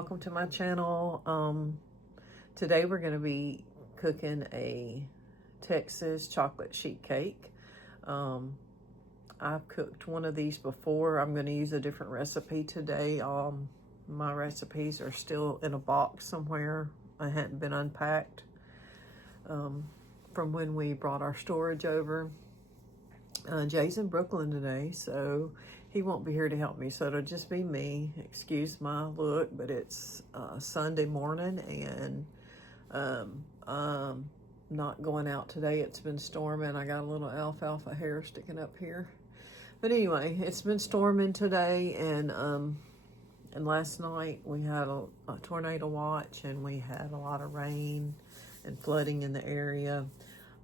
welcome to my channel. Today we're going to be cooking a Texas chocolate sheet cake. I've cooked one of these before. I'm going to use a different recipe today. My recipes are still in a box somewhere. I hadn't been unpacked from when we brought our storage over. Jay's in Brooklyn today, so he won't be here to help me, so it'll just be me. Excuse my look, but it's Sunday morning, and I'm not going out today. It's been storming. I got a little alfalfa hair sticking up here. But anyway, it's been storming today, and last night we had a tornado watch, and we had a lot of rain and flooding in the area.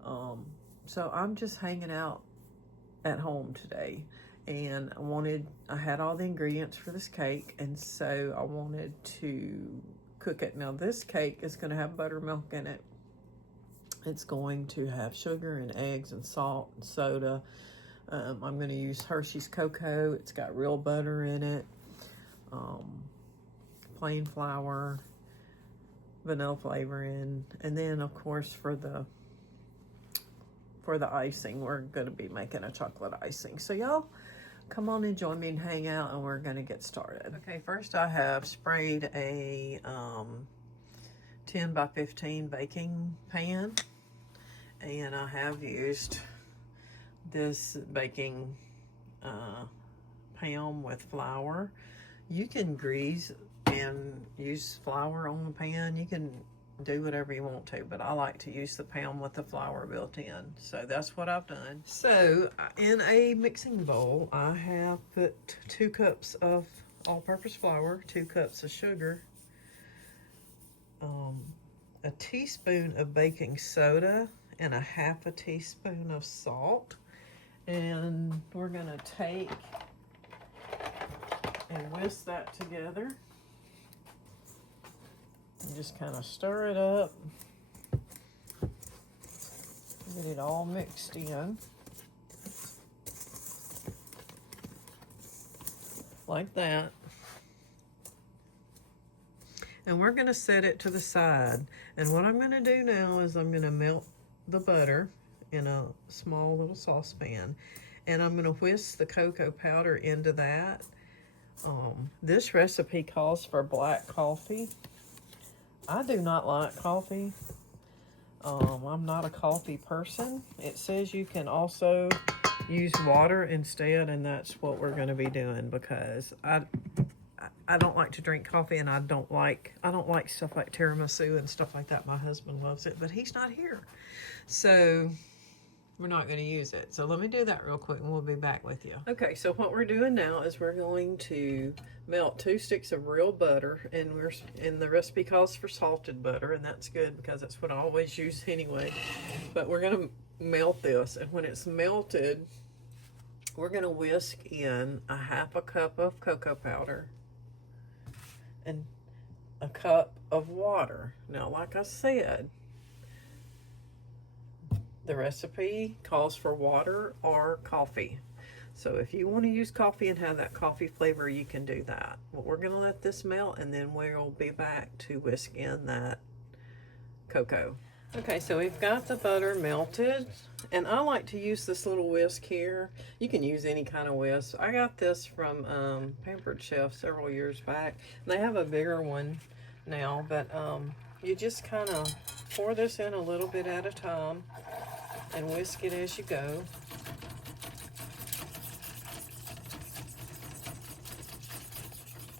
So I'm just hanging out at home today, and I had all the ingredients for this cake, and so I wanted to cook it. Now this cake is going to have buttermilk in it. It's going to have sugar and eggs and salt and soda. I'm going to use Hershey's cocoa. It's got real butter in it, plain flour, vanilla flavoring, and then of course for the icing, we're going to be making a chocolate icing. So y'all come on and join me and hang out, and we're going to get started. Okay, first I have sprayed a 10 by 15 baking pan, and I have used this baking pan with flour. You can grease and use flour on the pan. You can do whatever you want to, but I like to use the pan with the flour built in. So that's what I've done. So in a mixing bowl, I have put 2 cups of all-purpose flour, 2 cups of sugar, a teaspoon of baking soda, and a half a teaspoon of salt. And we're gonna take and whisk that together. And just kind of stir it up, get it all mixed in, like that. And we're going to set it to the side. And what I'm going to do now is I'm going to melt the butter in a small little saucepan, and I'm going to whisk the cocoa powder into that. This recipe calls for black coffee. I do not like coffee. I'm not a coffee person. It says you can also use water instead, and that's what we're going to be doing, because I don't like to drink coffee, and I don't like stuff like tiramisu and stuff like that. My husband loves it, but he's not here, so we're not going to use it. So let me do that real quick, and we'll be back with you. Okay, so what we're doing now is we're going to melt 2 sticks of real butter, and the recipe calls for salted butter, and that's good because that's what I always use anyway. But we're going to melt this, and when it's melted, we're going to whisk in a half a cup of cocoa powder and a cup of water. Now, like I said, the recipe calls for water or coffee. So if you want to use coffee and have that coffee flavor, you can do that. But we're going to let this melt, and then we'll be back to whisk in that cocoa. Okay, so we've got the butter melted, and I like to use this little whisk here. You can use any kind of whisk. I got this from Pampered Chef several years back. They have a bigger one now, but you just kind of pour this in a little bit at a time and whisk it as you go.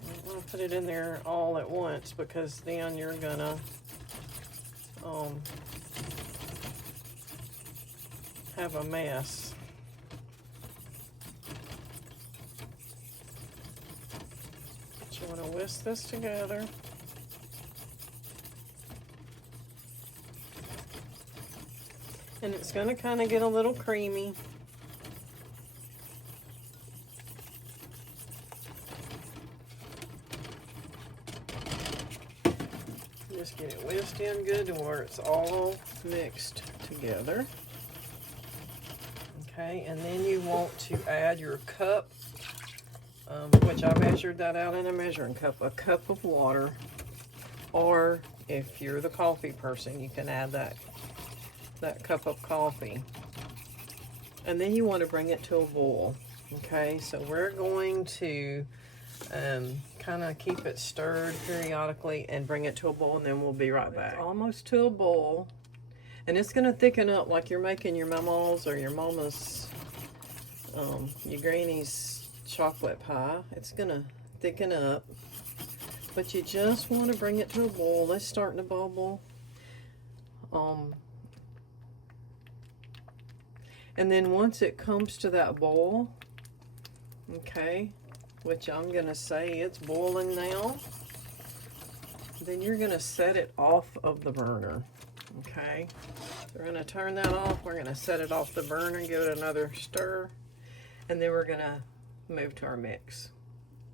I'm gonna put it in there all at once, because then you're gonna have a mess. But you want to whisk this together. And it's going to kind of get a little creamy. Just get it whisked in good to where it's all mixed together. Okay, and then you want to add your cup which I measured that out in a measuring cup, a cup of water, or if you're the coffee person, you can add that cup of coffee. And then you want to bring it to a boil. Okay, so we're going to kind of keep it stirred periodically and bring it to a boil, and then we'll be right back. It's almost to a boil, and it's going to thicken up like you're making your mama's or your mama's, your granny's chocolate pie. It's going to thicken up, but you just want to bring it to a boil. It's starting to bubble. And then once it comes to that boil, okay, which I'm going to say it's boiling now, then you're going to set it off of the burner, okay? We're going to turn that off. We're going to set it off the burner and give it another stir, and then we're going to move to our mix.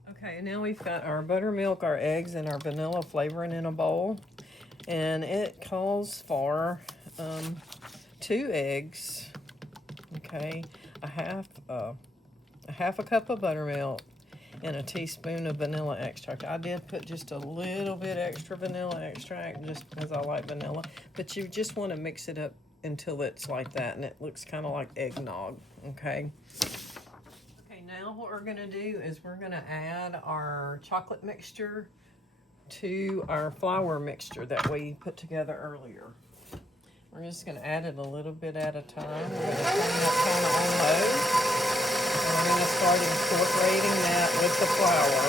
Okay, now we've got our buttermilk, our eggs, and our vanilla flavoring in a bowl, and it calls for 2 eggs, okay, a half a cup of buttermilk, and a teaspoon of vanilla extract. I did put just a little bit extra vanilla extract just because I like vanilla, but you just want to mix it up until it's like that and it looks kind of like eggnog, okay? Okay, now what we're going to do is we're going to add our chocolate mixture to our flour mixture that we put together earlier. We're just going to add it a little bit at a time. We're going to turn that kind of on low. And we're going to start incorporating that with the flour.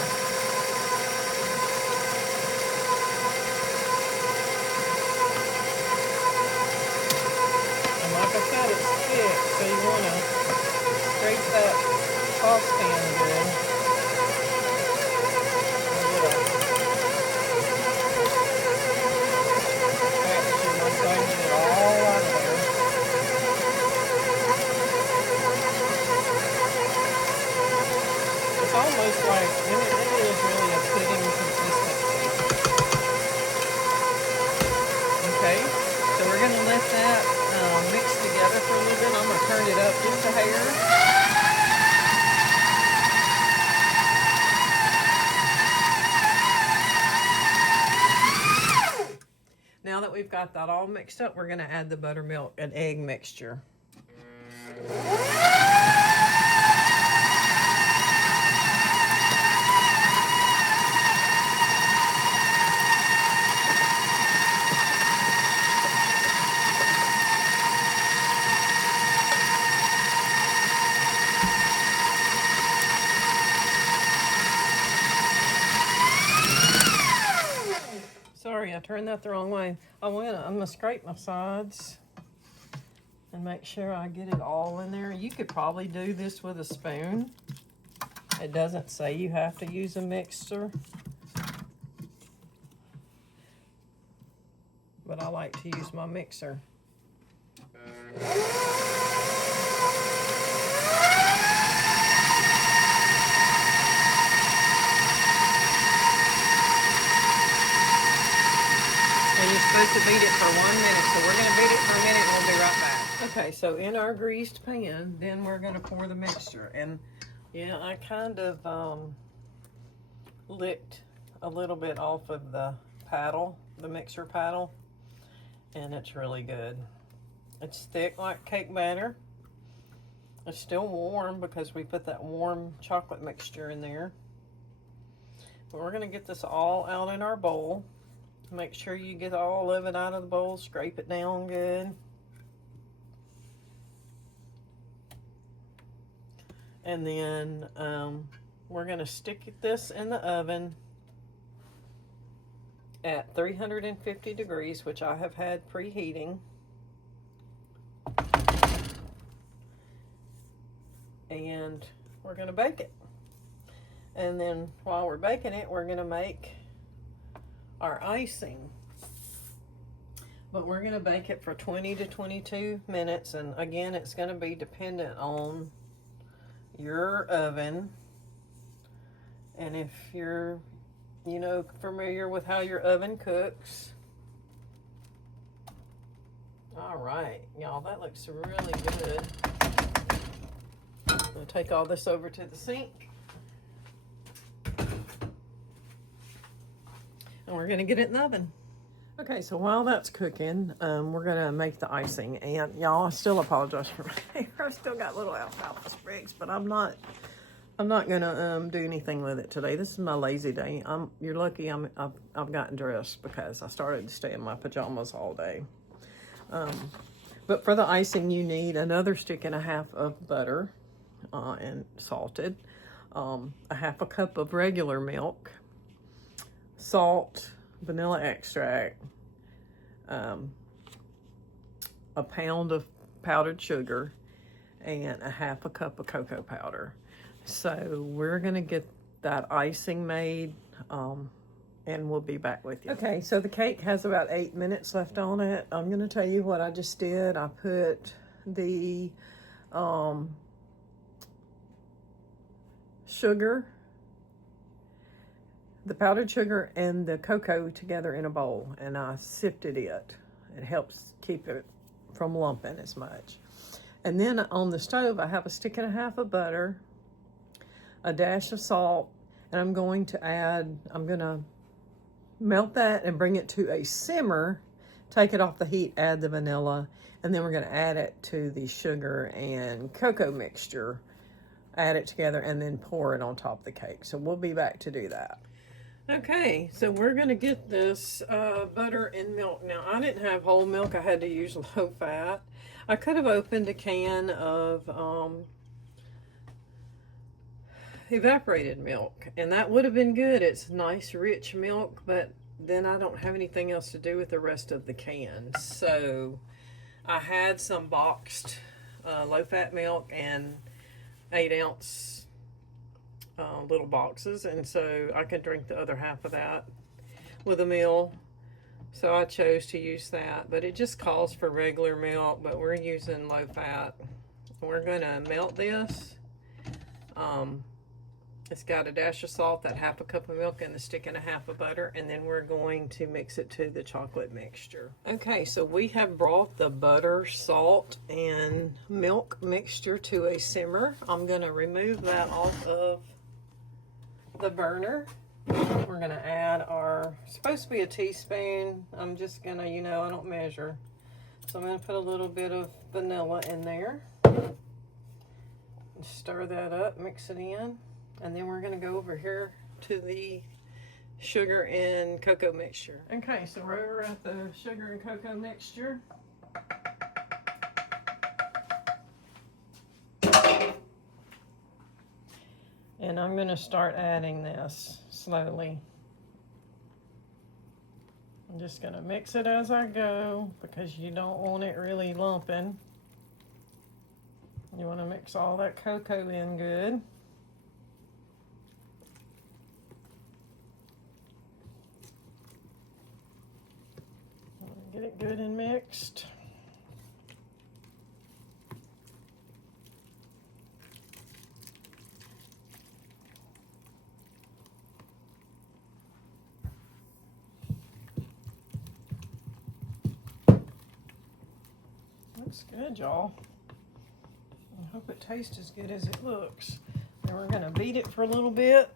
And like I said, it's thick, so you want to scrape that saucepan good. So I get it all out of there. It's almost like, it is really a pudding consistency. Okay, so we're going to let that mix together for a little bit. I'm going to turn it up just a hair. Now that we've got that all mixed up, we're going to add the buttermilk and egg mixture. Sorry, I turned that the wrong way. I'm gonna scrape my sides and make sure I get it all in there. You could probably do this with a spoon. It doesn't say you have to use a mixer, but I like to use my mixer. You're supposed to beat it for 1 minute, so we're going to beat it for a minute and we'll be right back. Okay, so in our greased pan, then we're going to pour the mixture. And yeah, I kind of licked a little bit off of the paddle, the mixer paddle, and it's really good. It's thick like cake batter. It's still warm because we put that warm chocolate mixture in there. But we're going to get this all out in our bowl. Make sure you get all of it out of the bowl. Scrape it down good. And then we're going to stick this in the oven at 350 degrees, which I have had preheating. And we're going to bake it. And then while we're baking it, we're going to make our icing, but we're going to bake it for 20 to 22 minutes, and again, it's going to be dependent on your oven, and if you're, you know, familiar with how your oven cooks. All right, y'all, that looks really good. I'm going to take all this over to the sink. we're gonna get it in the oven. Okay, so while that's cooking, we're gonna make the icing. And y'all, I still apologize for my hair. I've still got little alfalfa sprigs, but I'm not gonna do anything with it today. This is my lazy day. You're lucky I've gotten dressed because I started to stay in my pajamas all day. But for the icing, you need another stick and a half of butter and salted, a half a cup of regular milk, salt, vanilla extract, a pound of powdered sugar, and a half a cup of cocoa powder. So we're gonna get that icing made, and we'll be back with you. Okay, so the cake has about 8 minutes left on it. I'm gonna tell you what I just did. I put the sugar, the powdered sugar, and the cocoa together in a bowl, and I sifted it. It helps keep it from lumping as much. And then on the stove, I have a stick and a half of butter, a dash of salt, and I'm gonna melt that and bring it to a simmer, take it off the heat, add the vanilla, and then we're gonna add it to the sugar and cocoa mixture, add it together, and then pour it on top of the cake. So we'll be back to do that. Okay, so we're gonna get this butter and milk. Now, I didn't have whole milk. I had to use low fat. I could have opened a can of evaporated milk, and that would have been good. It's nice rich milk, but then I don't have anything else to do with the rest of the can. So I had some boxed low-fat milk and 8-ounce little boxes, and so I could drink the other half of that with a meal. So I chose to use that, but it just calls for regular milk, but we're using low fat. We're gonna melt this. It's got a dash of salt, that half a cup of milk, and the stick and a half of butter, and then we're going to mix it to the chocolate mixture. Okay, so we have brought the butter, salt, and milk mixture to a simmer. I'm gonna remove that off of the burner. We're gonna add our, supposed to be a teaspoon. I'm just gonna, I don't measure. So I'm gonna put a little bit of vanilla in there. Stir that up, mix it in. And then we're gonna go over here to the sugar and cocoa mixture. Okay, so we're over at the sugar and cocoa mixture. And I'm gonna start adding this slowly. I'm just gonna mix it as I go because you don't want it really lumping. You wanna mix all that cocoa in good. Get it good and mixed. Looks good, y'all. I hope it tastes as good as it looks. Then we're gonna beat it for a little bit.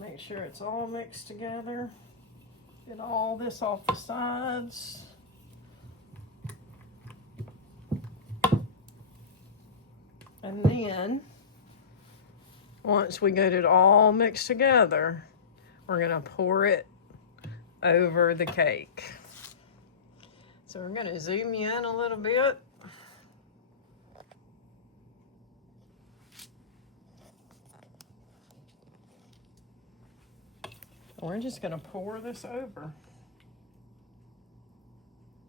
Make sure it's all mixed together. Get all this off the sides. And then, once we get it all mixed together, we're gonna pour it over the cake. So we're gonna zoom you in a little bit. We're just gonna pour this over.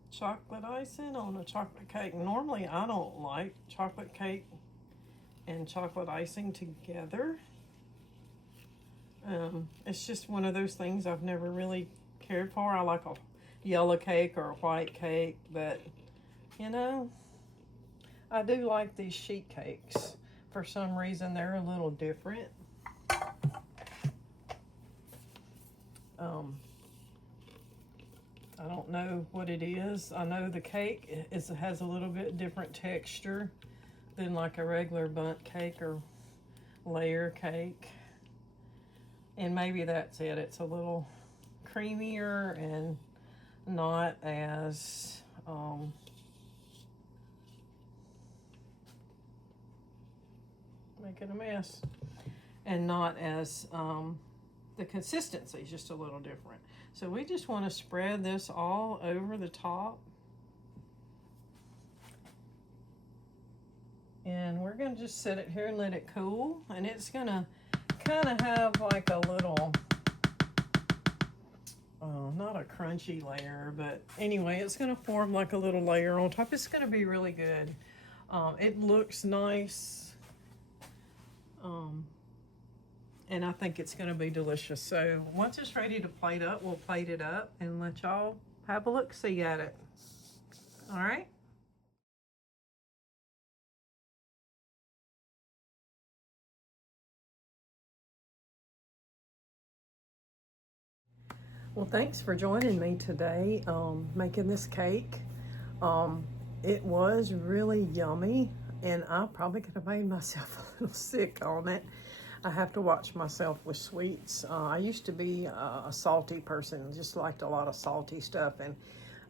Chocolate icing on a chocolate cake. Normally I don't like chocolate cake and chocolate icing together. It's just one of those things I've never really cared for. I like a yellow cake or a white cake, but I do like these sheet cakes. For some reason, they're a little different. I don't know what it is. I know the cake has a little bit different texture than like a regular bundt cake or layer cake. And maybe that's it. It's a little creamier and not as making a mess, and not as the consistency is just a little different. So we just want to spread this all over the top, and we're going to just set it here and let it cool. And it's going to kind of have like a little not a crunchy layer, but anyway, it's going to form like a little layer on top. It's going to be really good. It looks nice, and I think it's going to be delicious. So once it's ready to plate up, we'll plate it up and let y'all have a look-see at it. All right. Well, thanks for joining me today making this cake. It was really yummy, and I probably could have made myself a little sick on it. I have to watch myself with sweets. I used to be a salty person, just liked a lot of salty stuff, and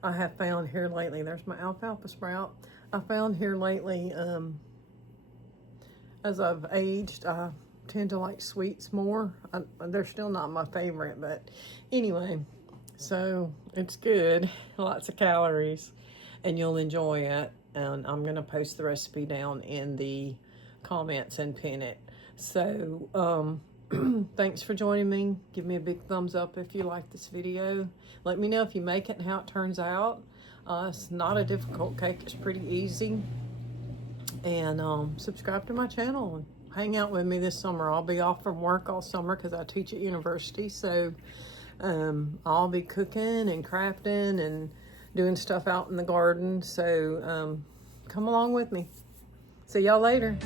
I have found here lately, there's my alfalfa sprout. I found here lately, as I've aged, I tend to like sweets more. They're still not my favorite, but anyway, so it's good. Lots of calories, and you'll enjoy it. And I'm gonna post the recipe down in the comments and pin it. So thanks for joining me. Give me a big thumbs up if you like this video. Let me know if you make it and how it turns out. It's not a difficult cake, it's pretty easy. And subscribe to my channel and hang out with me this summer. I'll be off from work all summer because I teach at university. So I'll be cooking and crafting and doing stuff out in the garden. So come along with me. See y'all later.